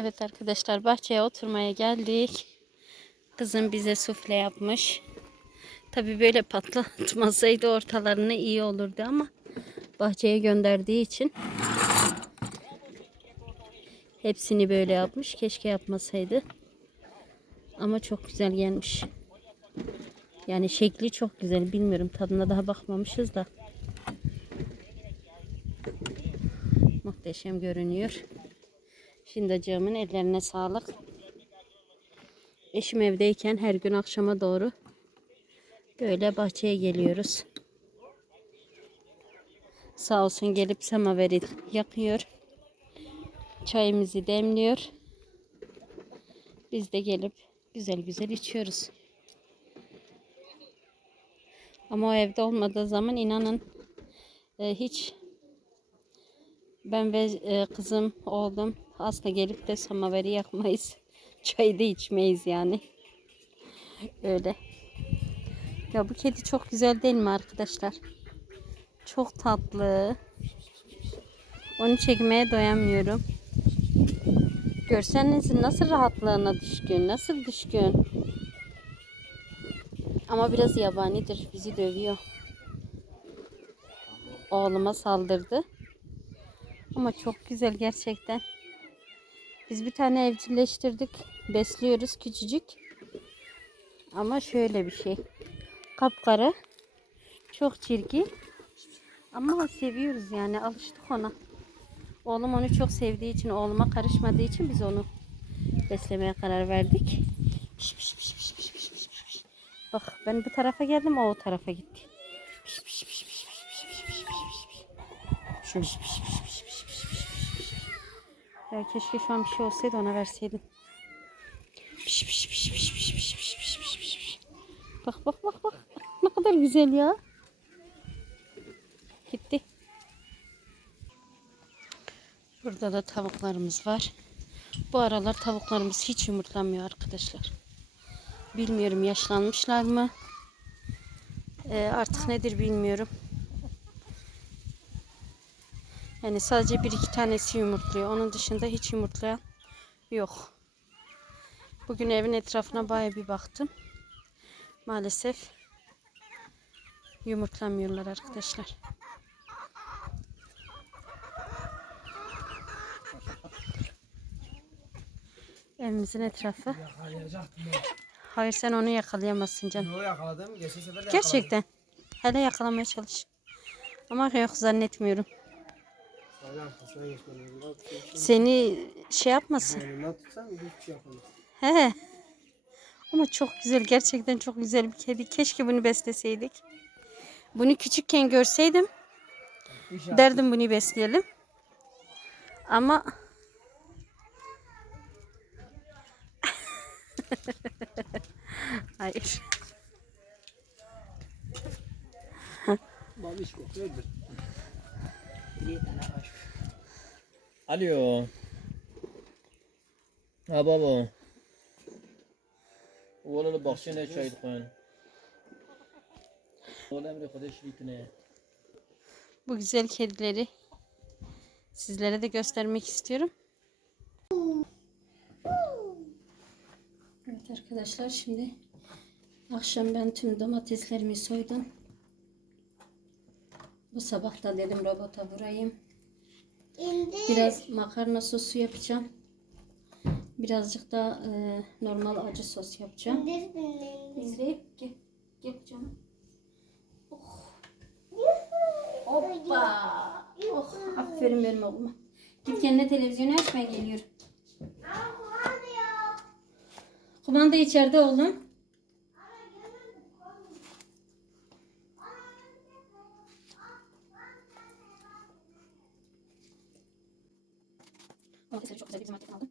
Evet arkadaşlar bahçeye oturmaya geldik. Kızım bize sufle yapmış. Tabi böyle patlatmasaydı ortalarına iyi olurdu ama bahçeye gönderdiği için hepsini böyle yapmış. Keşke yapmasaydı. Ama çok güzel gelmiş. Yani şekli çok güzel. Bilmiyorum tadına daha bakmamışız da. Muhteşem görünüyor. Şimdi acığımın ellerine sağlık. Eşim evdeyken her gün akşama doğru böyle bahçeye geliyoruz. Sağ olsun gelip semaveri yakıyor. Çayımızı demliyor. Biz de gelip güzel güzel içiyoruz. Ama o evde olmadığı zaman inanın e, hiç ben ve e, kızım, oğlum asla gelip de samaveri yakmayız. Çayı da içmeyiz yani. Öyle. Ya bu kedi çok güzel değil mi arkadaşlar? Çok tatlı. Onu çekmeye doyamıyorum. Görseniz nasıl rahatlığına düşkün, nasıl düşkün. Ama biraz yabanidir, bizi dövüyor. Oğluma saldırdı. Ama çok güzel gerçekten. Biz bir tane evcilleştirdik. Besliyoruz küçücük. Ama şöyle bir şey. Kapkara. Çok çirkin. Ama seviyoruz yani. Alıştık ona. Oğlum onu çok sevdiği için, oğluma karışmadığı için biz onu beslemeye karar verdik. Piş piş piş piş piş piş piş piş. Bak ben bu tarafa geldim, o o tarafa gitti. Piş piş piş piş piş piş piş piş piş piş. Piş piş. Ya keşke şu an bir şey olsaydı ona verseydim. Piş piş piş piş piş piş piş piş piş piş piş. Bak bak bak bak. Ne kadar güzel ya. Gitti. Burada da tavuklarımız var. Bu aralar tavuklarımız hiç yumurtlamıyor arkadaşlar. Bilmiyorum yaşlanmışlar mı? Ee, artık nedir bilmiyorum. Yani sadece bir iki tanesi yumurtluyor. Onun dışında hiç yumurtlayan yok. Bugün evin etrafına baya bir baktım. Maalesef yumurtlamıyorlar arkadaşlar. Evimizin etrafı. Hayır sen onu yakalayamazsın canım. Yo yakaladım. Geçen sefer de Gerçekten. Hele yakalamaya çalış. Ama yok zannetmiyorum. Yakaladım. Sağ arkasına geçmem lazım. Seni şey yapmasın. Yanından tutsam hiçbir şey yapamaz. He. Ama çok güzel. Gerçekten çok güzel bir kedi. Keşke bunu besleseydik. Bunu küçükken görseydim derdim bunu besleyelim. Ama Hayır. Babiş kokuyordur. Alo. Ha baba. Oğlanı bahçene çay koyun. Oğlan bir kadar şirkine. Bu güzel kedileri sizlere de göstermek istiyorum. Evet arkadaşlar şimdi akşam ben tüm domateslerimi soydum. Bu sabah da dedim robota vurayım. Biraz makarna sosu yapacağım. Birazcık da e, normal acı sos yapacağım. İzleyip gel, gel canım. Oh. Hoppa. Oh, aferin benim oğluma. Git kendine televizyonu açmaya geliyor. Kumanda içeride oğlum. Domatesleri çok güzel bir marketten aldım.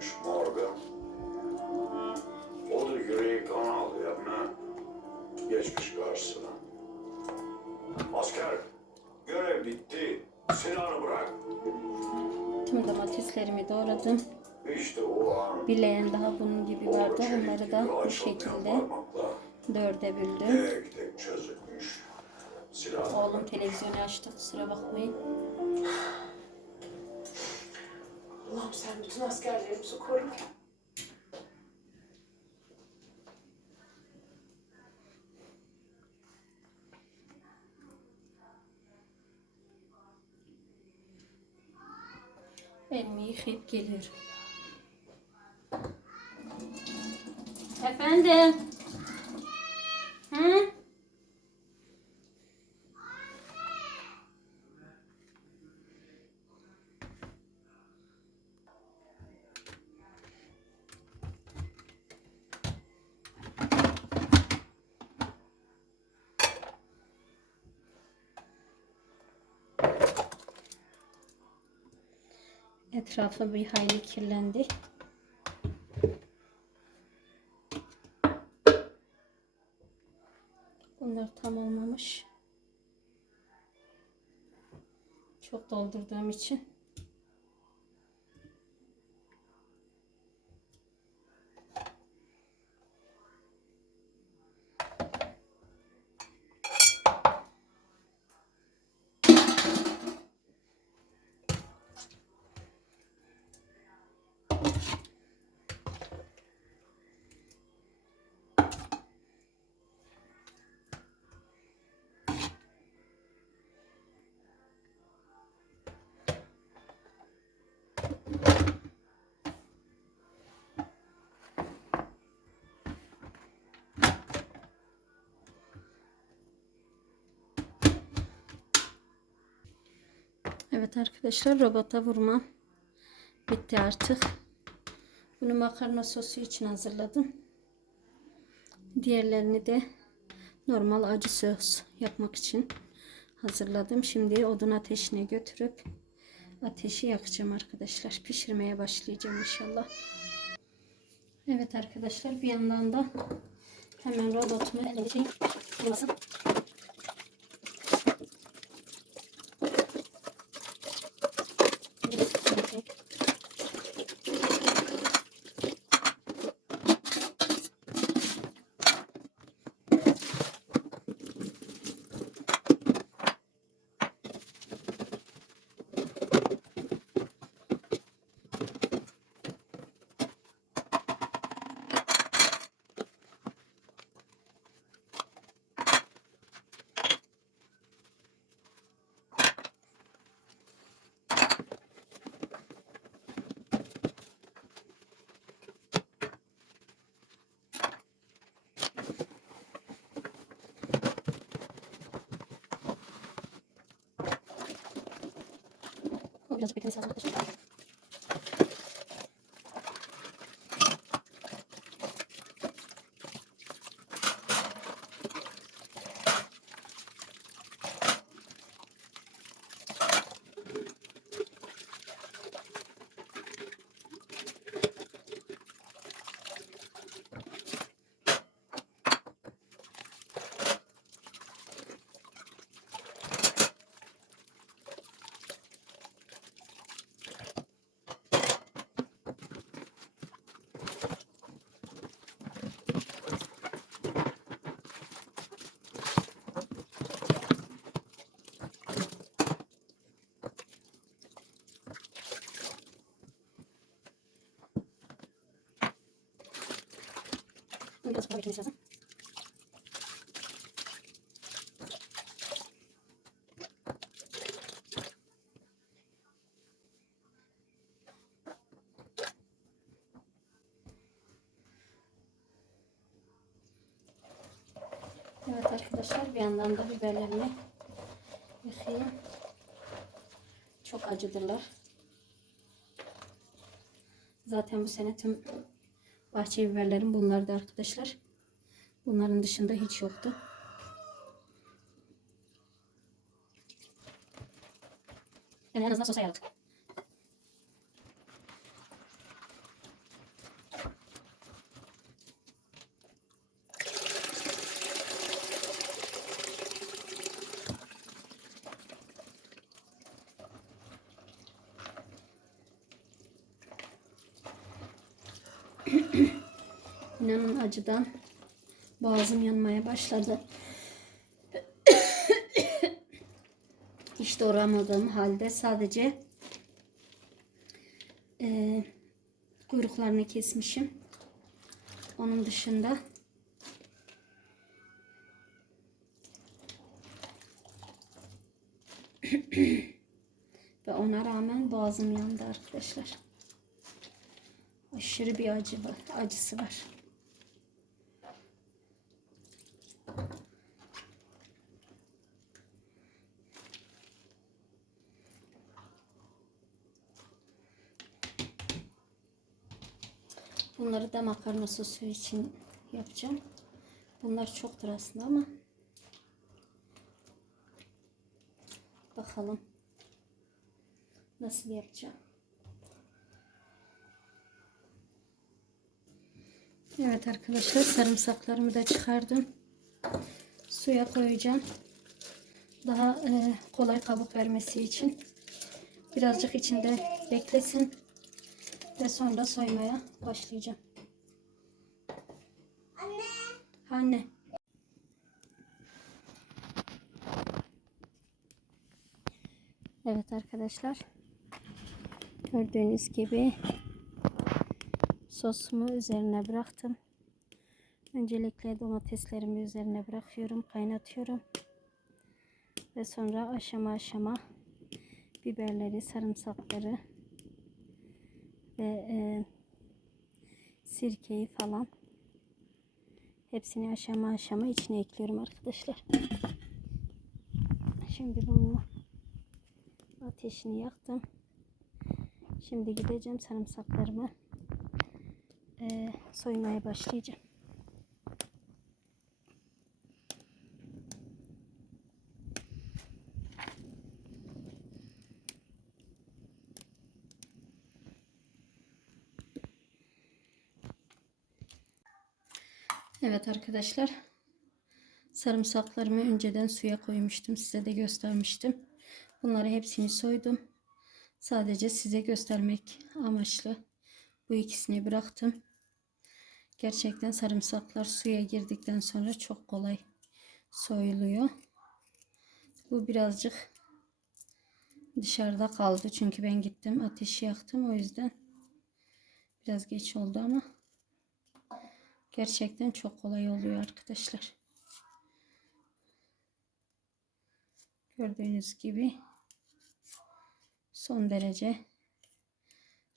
gitmiş morga. O da yüreği kan aldı ağlayanına geçmiş karşısına. Asker, görev bitti. Silahını bırak. Tüm domateslerimi doğradım. İşte o an. Bileyen daha bunun gibi vardı. Onları da bu şekilde dörde büldüm. Oğlum televizyonu açtı. Kusura bakmayın. Allah'ım sen bütün askerlerimizi koru. Elimi yıkayıp geliyorum. Efendim? Etrafı bir hayli kirlendi. Bunlar tam olmamış. Çok doldurduğum için. Evet arkadaşlar robota vurmam bitti artık. Bunu makarna sosu için hazırladım. Diğerlerini de normal acı sos yapmak için hazırladım. Şimdi odun ateşine götürüp ateşi yakacağım arkadaşlar. Pişirmeye başlayacağım inşallah. Evet arkadaşlar bir yandan da hemen robotumu eleceğim. Burası. Biraz beklemesi lazım arkadaşlar. Biraz fazla beklemesi lazım. Evet arkadaşlar bir yandan da biberlerimi yıkayayım. Çok acıdırlar. Zaten bu sene tüm bahçe biberlerim bunlardı arkadaşlar. Bunların dışında hiç yoktu. En azından sosa yaradık. İnanın acıdan boğazım yanmaya başladı. Hiç doğramadığım halde sadece eee, kuyruklarını kesmişim. Onun dışında ve ona rağmen boğazım yandı arkadaşlar. Aşırı bir acı var, acısı var. Bunları da makarna sosu için yapacağım. Bunlar çoktur aslında ama bakalım nasıl yapacağım. Evet arkadaşlar sarımsaklarımı da çıkardım. Suya koyacağım. Daha e, kolay kabuk vermesi için. Birazcık içinde beklesin. Ve sonra soymaya başlayacağım. Anne. Anne. Evet arkadaşlar. Gördüğünüz gibi sosumu üzerine bıraktım. Öncelikle domateslerimi üzerine bırakıyorum, kaynatıyorum. Ve sonra aşama aşama biberleri, sarımsakları ve e, sirkeyi falan hepsini aşama aşama içine ekliyorum arkadaşlar. Şimdi bunu ateşini yaktım. Şimdi gideceğim sarımsaklarımı e, soymaya başlayacağım. Evet arkadaşlar. Sarımsaklarımı önceden suya koymuştum. Size de göstermiştim. Bunları hepsini soydum. Sadece size göstermek amaçlı bu ikisini bıraktım. Gerçekten sarımsaklar suya girdikten sonra çok kolay soyuluyor. Bu birazcık dışarıda kaldı. Çünkü ben gittim ateşi yaktım. O yüzden biraz geç oldu ama gerçekten çok kolay oluyor arkadaşlar. Gördüğünüz gibi son derece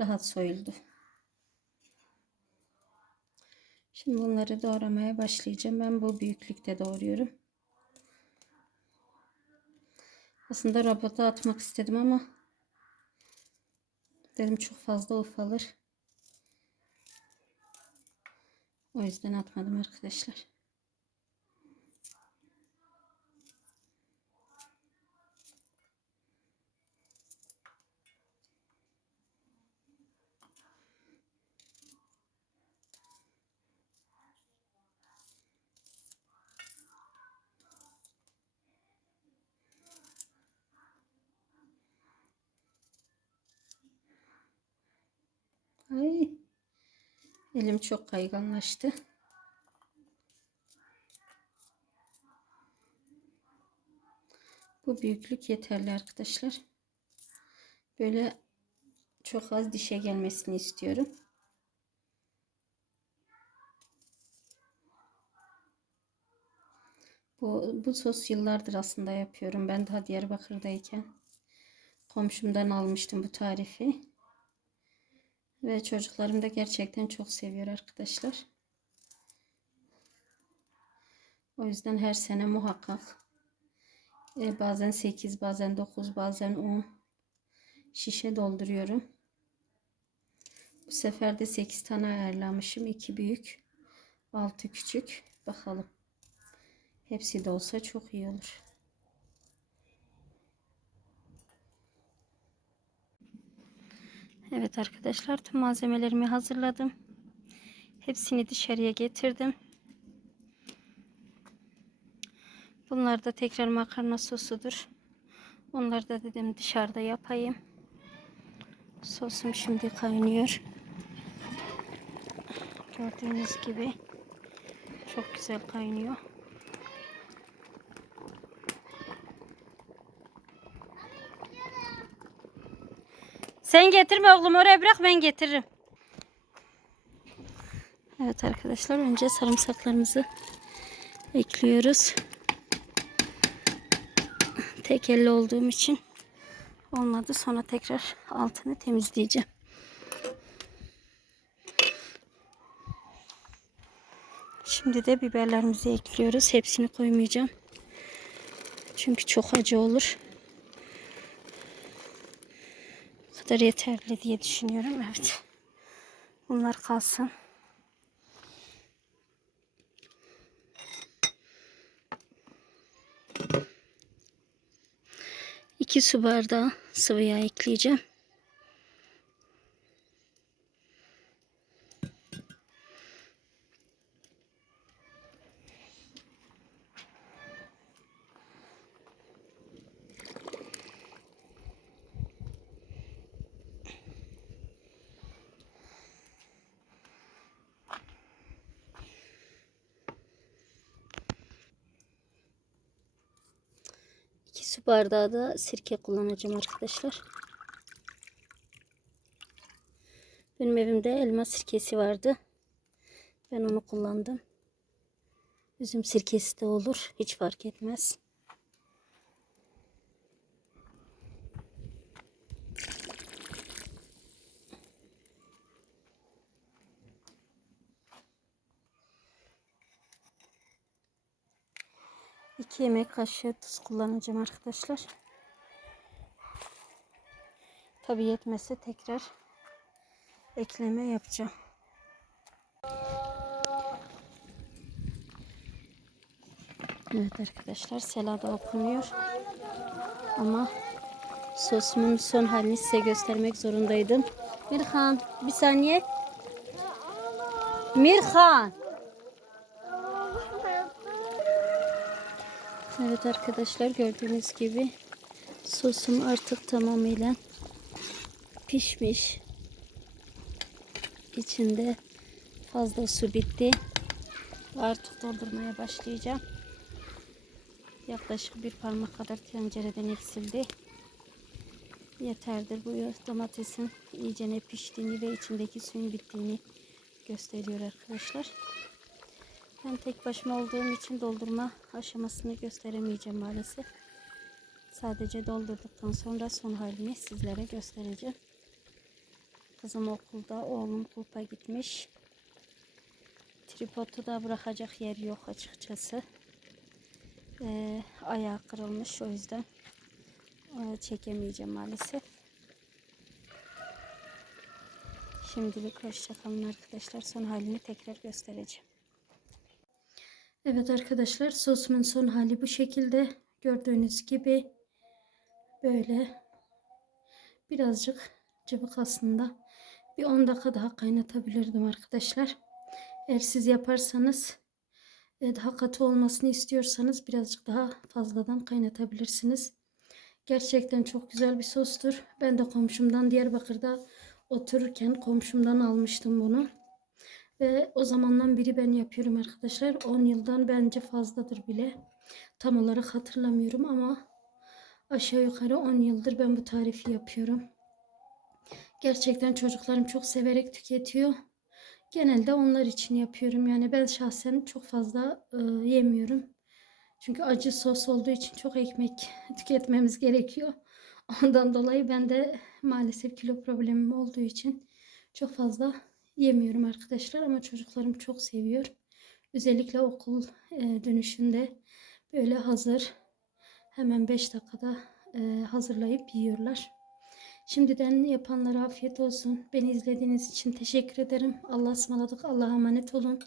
rahat soyuldu. Şimdi bunları doğramaya başlayacağım. Ben bu büyüklükte doğruyorum. Aslında robota atmak istedim ama dedim çok fazla ufalır. O yüzden atmadım arkadaşlar. Ay. Elim çok kayganlaştı. Bu büyüklük yeterli arkadaşlar. Böyle çok az dişe gelmesini istiyorum. Bu, bu sos yıllardır aslında yapıyorum. Ben daha Diyarbakır'dayken komşumdan almıştım bu tarifi. Ve çocuklarım da gerçekten çok seviyor arkadaşlar. O yüzden her sene muhakkak e, bazen 8 bazen 9 bazen 10 şişe dolduruyorum. Bu sefer de 8 tane ayarlamışım. 2 büyük 6 küçük. Bakalım. Hepsi de olsa çok iyi olur. Evet arkadaşlar tüm malzemelerimi hazırladım. Hepsini dışarıya getirdim. Bunlar da tekrar makarna sosudur. Onları da dedim dışarıda yapayım. Sosum şimdi kaynıyor. Gördüğünüz gibi çok güzel kaynıyor. Sen getirme oğlum oraya bırak ben getiririm. Evet arkadaşlar önce sarımsaklarımızı ekliyoruz. Tek elle olduğum için olmadı. Sonra tekrar altını temizleyeceğim. Şimdi de biberlerimizi ekliyoruz. Hepsini koymayacağım. Çünkü çok acı olur. Bu kadar yeterli diye düşünüyorum. Evet. Bunlar kalsın. İki su bardağı sıvı yağ ekleyeceğim. Su bardağı da sirke kullanacağım arkadaşlar. Benim evimde elma sirkesi vardı. Ben onu kullandım. Üzüm sirkesi de olur. Hiç fark etmez. İki yemek kaşığı tuz kullanacağım arkadaşlar. Tabi yetmezse tekrar ekleme yapacağım. Evet arkadaşlar selada okunuyor. Ama sosumun son halini size göstermek zorundaydım. Mirhan bir saniye. Mirhan. Evet arkadaşlar gördüğünüz gibi sosum artık tamamıyla pişmiş. İçinde fazla su bitti. Artık doldurmaya başlayacağım. Yaklaşık bir parmak kadar tencereden eksildi. Yeterdir. Bu domatesin iyicene piştiğini ve içindeki suyun bittiğini gösteriyor arkadaşlar. Ben tek başıma olduğum için doldurma aşamasını gösteremeyeceğim maalesef. Sadece doldurduktan sonra son halini sizlere göstereceğim. Kızım okulda, oğlum kulpa gitmiş. Tripodu da bırakacak yer yok açıkçası. Ee, ayağı kırılmış o yüzden e, çekemeyeceğim maalesef. Şimdilik hoşçakalın arkadaşlar. Son halini tekrar göstereceğim. Evet arkadaşlar sosumun son hali bu şekilde. Gördüğünüz gibi böyle birazcık cıvık aslında. Bir 10 dakika daha kaynatabilirdim arkadaşlar. Eğer siz yaparsanız e, daha katı olmasını istiyorsanız birazcık daha fazladan kaynatabilirsiniz. Gerçekten çok güzel bir sostur. Ben de komşumdan Diyarbakır'da otururken komşumdan almıştım bunu. Ve o zamandan beri ben yapıyorum arkadaşlar. 10 yıldan bence fazladır bile. Tam olarak hatırlamıyorum ama aşağı yukarı 10 yıldır ben bu tarifi yapıyorum. Gerçekten çocuklarım çok severek tüketiyor. Genelde onlar için yapıyorum. Yani ben şahsen çok fazla e, yemiyorum. Çünkü acı sos olduğu için çok ekmek tüketmemiz gerekiyor. Ondan dolayı ben de maalesef kilo problemim olduğu için çok fazla yemiyorum arkadaşlar ama çocuklarım çok seviyor. Özellikle okul e, dönüşünde böyle hazır hemen 5 dakikada e, hazırlayıp yiyorlar. Şimdiden yapanlara afiyet olsun. Beni izlediğiniz için teşekkür ederim. Allah'a ısmarladık. Allah'a emanet olun.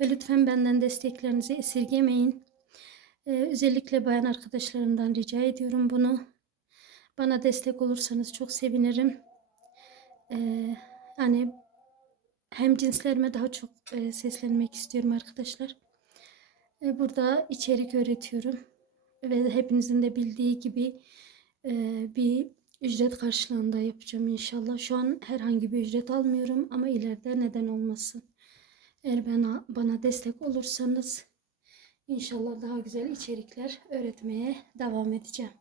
Ve lütfen benden desteklerinizi esirgemeyin. Ee, özellikle bayan arkadaşlarımdan rica ediyorum bunu. Bana destek olursanız çok sevinirim. Ee, hani hem cinslerime daha çok e, seslenmek istiyorum arkadaşlar. Ee, burada içerik öğretiyorum. Ve hepinizin de bildiği gibi e, bir ücret karşılığında yapacağım inşallah. Şu an herhangi bir ücret almıyorum ama ileride neden olmasın. Eğer bana, bana destek olursanız inşallah daha güzel içerikler öğretmeye devam edeceğim.